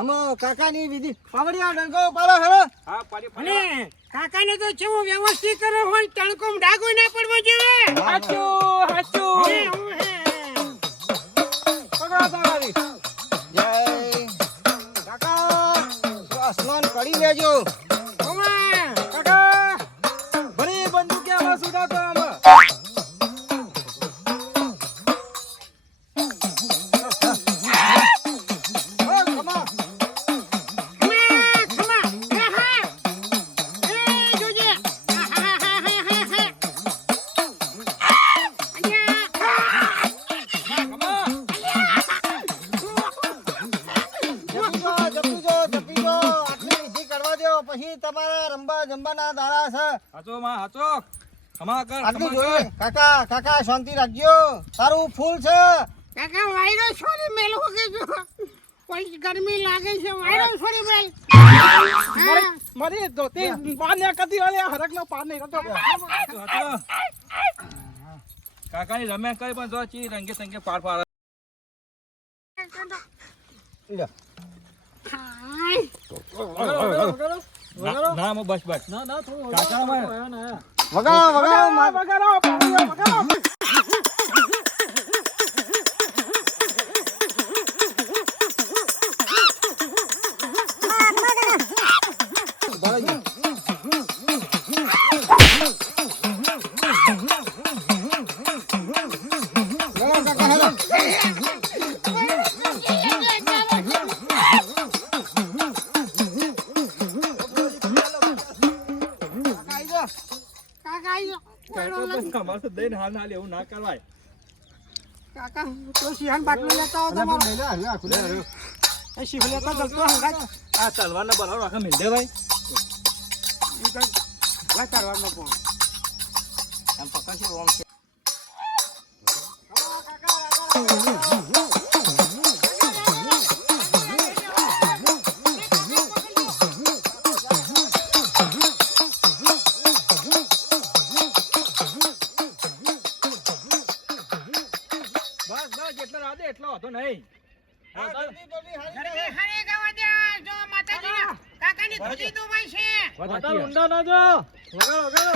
અમે કાકાની વિધિ પાવડિયા ડંકો પાડો હેરો. હા પાડી અને કાકાને તો કેવો વ્યવસ્થિત કર્યો હોય તણકોમ ડાગો ના પડવો જોઈએ. હાચું હાચું પકડો તમારી. જય કાકા સ્નાન કરી લેજો. કાકા ભરી બંદૂક કે આમાં સુધા તો આમાં પછી તમારા રંબા જંબાના દાડા છે. હાચો માં હાચો ખમા કર આટલું ખમા જોઈએ. કર. કાકા કાકા શાંતિ રાખજો. તારું ફૂલ છે. કાકા વાયરો છોડી મેલ હો કે જો કોઈ ગરમી લાગે છે વાયરો છોડી મેલ. મારી દોતી પાર ને કદી વાલે હરક નો પાર નહીં રતો. હાચો કાકાની રમે કઈ પણ જો ચી રંગે સંગે પાર પાર. લ્યો. ના મો બસ બસ ના ના થોડું કાકા માં વગાડો વગાડો વગાડો વગાડો. કમાલ તો દઈને હાલ ના લે એવું ના કરવાય. કાકા તો સિંહણ બાટલો લેતા આવો તમારો એ સિંહ લેતા જલતો હંગાત આ તલવારનો બનાવો આખા મિલ દે ભાઈ. લા કરવાનો કોણ આમ પકડશી ઓમ છે. જેટલો રાદે એટલો હતો નહીં. હરે ગાવા દે જો માતાજી કાકાની ખુશી દુમાઈ છે. વધારે ઊંડા ના જો. વગાડો વગાડો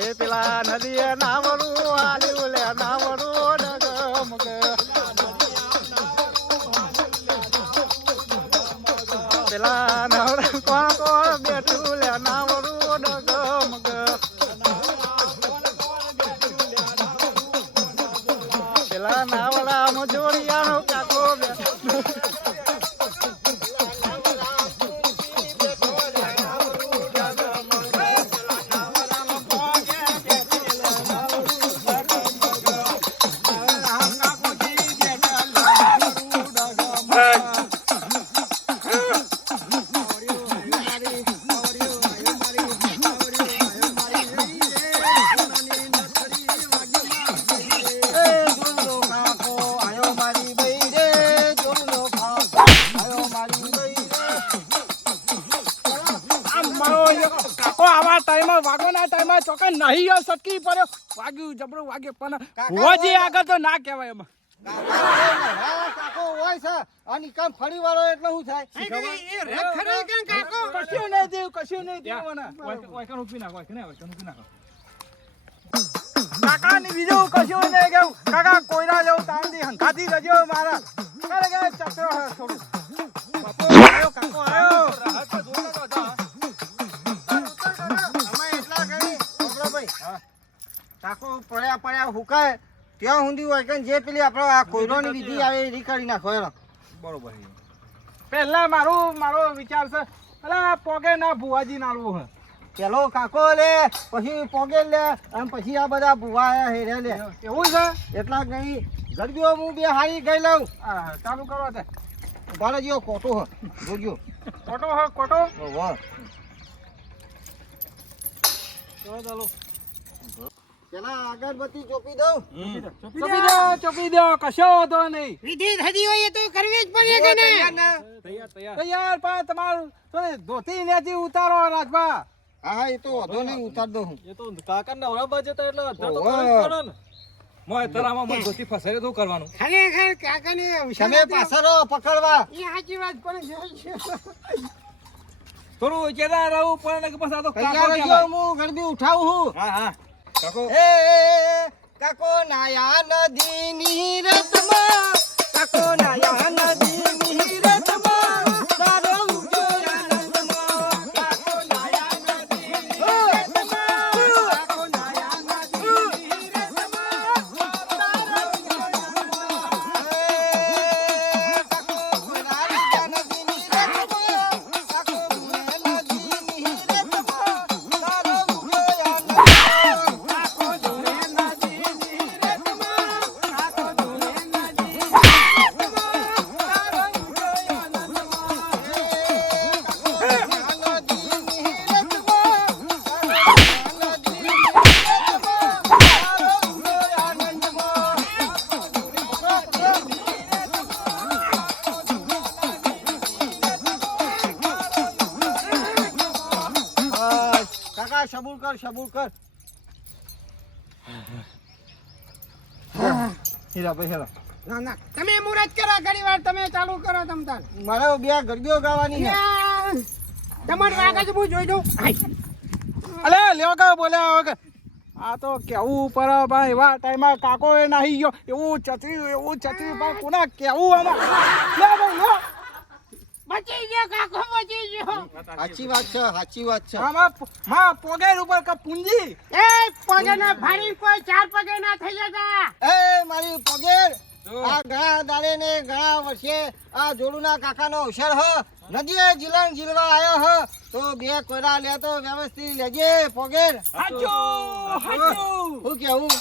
એ પેલા નદીએ નાવડું આલ્યું લે નાવડું ડગમગ પેલા નવડા કોણ કોણ બેઠું લે નાવડું ડગમગ પેલા નાવડા મજોડિયાનો કાકો બેઠું ચોકન નહીં સટકી પડ્યો વાગ્યું જબરું વાગે પણ હોજી આગળ તો ના કહેવાય એમાં. કાકો હોય છે અને કામ ફરી વાળો એટલે શું થાય? એ રે ખરે કાં કાકો કશું નહીં થયું કશું નહીં થયું મને. વાયકણ ઉભી નાખો વાયકણ ઉભી નાખો. કાકા ની બીજું કશું નહીં કેવું કાકા કોયરા જેવું તાંડી હંકાતી રજો મારા કરે કે ચક્ર થોડું કાકો મુકાય ત્યાં સુધી હોય કે જે પેલી આપણે આ કોયરોની વિધિ આવે એ કરી નાખો એનો. બરોબર છે. પહેલા મારો વિચાર છે અલા પોગે ના ભુવાજી નાલવું હે. પેલો કાકો લે પછી પોગે લે અને પછી આ બધા ભૂવા આયા હેરે લે એવું છે? એટલા જ નહીં ગરબીઓ હું બે હારી ગઈ લઉં. હા, ચાલુ કરો તે. બાળા જેવો કોટો હ જોજો. કોટો હે કોટો. વાહ ચાલો ચાલો. પેલા અગરબત્તી ચોપી દઉં. ચોપી દો કશો વાંધો નહીં. વિધિ થતી હોય એ તો કરવી જ પડે કે ને તૈયાર પણ તમારું ધોતી ત્યાંથી ઉતારો રાજભા. હા એ તો વધો નહીં ઉતાર દઉં હું. એ તો કાકા નવરા જતા એટલે અધર તો ઓહો. કરવું જ પડે ને. મોય તરામાં મને ધોતી ફસાય તો કરવાનું. ખરેખર કાકાને તમે પાછળ પકડવા. એ સાચી વાત પણ થોડું ચેડા રહું પણ કે પછી આ તો કાકો તૈયાર કહેવાય. રહેજો હું ગરબી ઉઠાવું હું. હા હા કાકો. એ કાકો નાયા નદીની રતમાં કાકો નાયા નદીની રતમાં તારો ઉગ્યો આનંદમાં કાકો નાયા નદીની રતમાં કાકો નાયા નદીની રતમાં તારો ઉગ્યો આનંદમાં કાકો નાયા નદીની રતમાં કાકો નાયા નદીની રતમાં તારો ઉગ્યો આનંદમાં કાકા સબૂર કર હીરાભાઈ હેલો ના ના તમે મુરત કરો ઘણી વાર તમે ચાલુ કરો તમ તાર મારે બે ગરબીઓ ગાવાની છે. તમારે વાગા જ હું જોઈ દઉં અલે લ્યો કા બોલ્યા વગર. આ તો કેવું પર ભાઈ એવા ટાઈમમાં કાકો એ નાહી ગયો એવું ચતરી ભાઈ કોના કેવું આમાં લે ભાઈ લો. બચી ગયો કાકો બચી ગયો સાચી વાત છે આમાં માં પોગેર ઉપર કા પૂંજી. એ પગે ના ફાડી કોઈ ચાર પગે ના થઈ જતા એ મારી પગેર આ ઘણા દાડે ને ઘણા વર્ષે આ જોડુના કાકાનો અવસર હ નદીએ જીલણ જીલવા આવ્યો હ તો બે કોયરા લે તો વ્યવસ્થિત લેજે પગેર. હાચું હું કેવું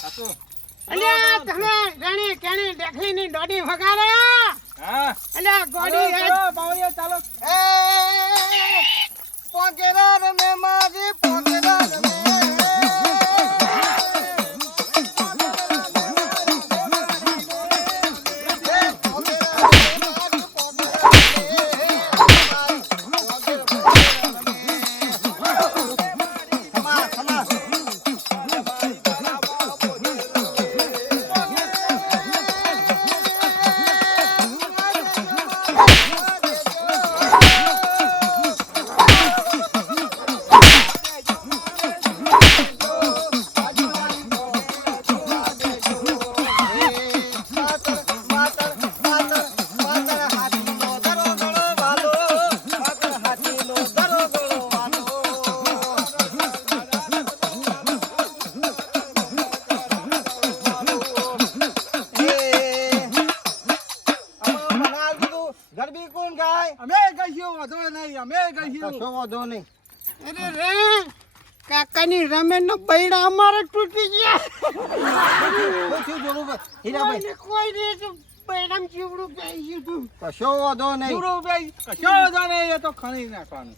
અલ્યા તમે જાણી કેણી દેખલી ની દોડી વગાડ્યા હા અલ્યા ગોડી બાવળિયા ચાલો. એ પગેરા રમે મારી પગેરા રમે ગરબી કોણ ગાય? અમે ગઈશું વધો નહીં અમે ગઈશું. કશો વાંધો નહીં. અરે રે કાકાની રમેન નો બૈડા અમારે તૂટી ગયા શું થયું જોડુભાઈ? હીરાભાઈ કોઈ ને બૈડામ ચીવડું પહેરી ગયું તું કશો વાંધો નહીં. ગુરુભાઈ કશો વાંધો નહીં એ તો ખણી નાખવાનું.